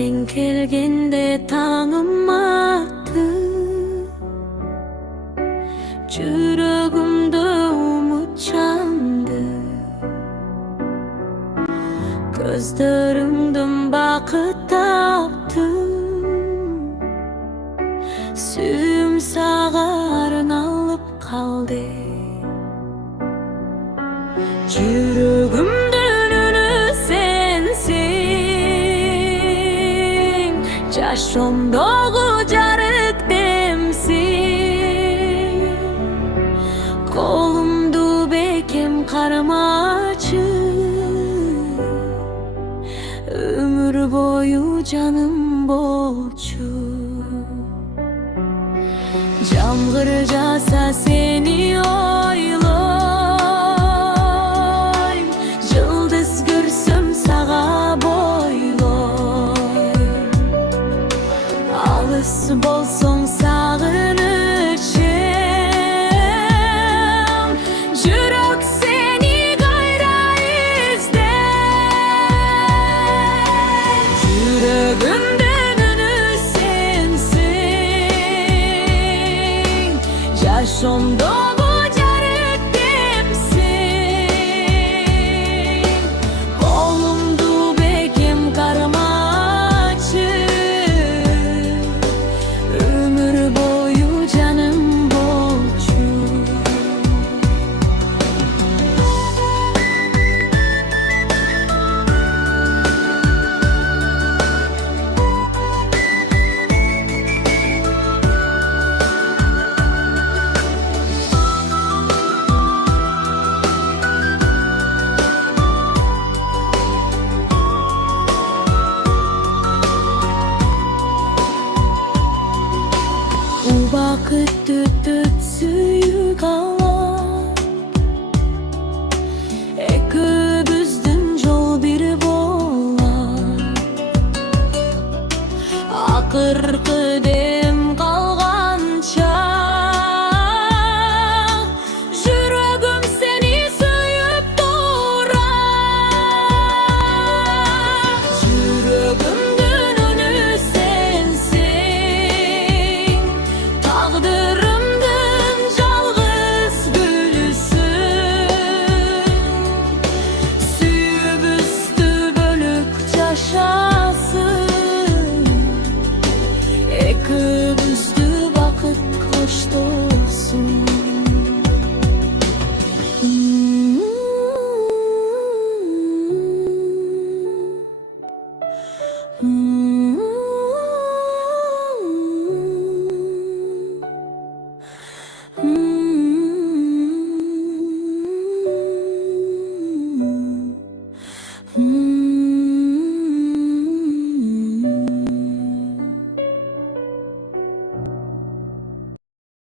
Sen kelgende tağım attı, жүрөгүмдө umut çandı. Gözlerimden bakıp taptım, suyum sağarın alıp kaldı. Жүрөгүмдүн үнү sensin, жашоомдогу жарык демсин. Kolumdu bekem karmaçı, ömür boyu canım borçlu. Jamgır jasa seni oyloyim, yıldız görsem sağa boyloyim. Alыс bolsоң sağınычым, жүрөк seni gayra izler. Жүрөгүмдүн үнү sensin, жашоомдогу жарык демсин. Колумду бекем кармачы, ömür boyu canım borçlu. Убакыт өтөт сүйүк алар, экөөбүздүн жол бир болар. Акыркы дем калганча, жүрөгүм сени сүйүп турар. Жүрөгүмдүн үнү sensin, taqdırımdın жалгыз gülüsün. Sүйүп үстү бөлүк жашасın, экөөбүздү бакыт коштосун. Mm-hmm.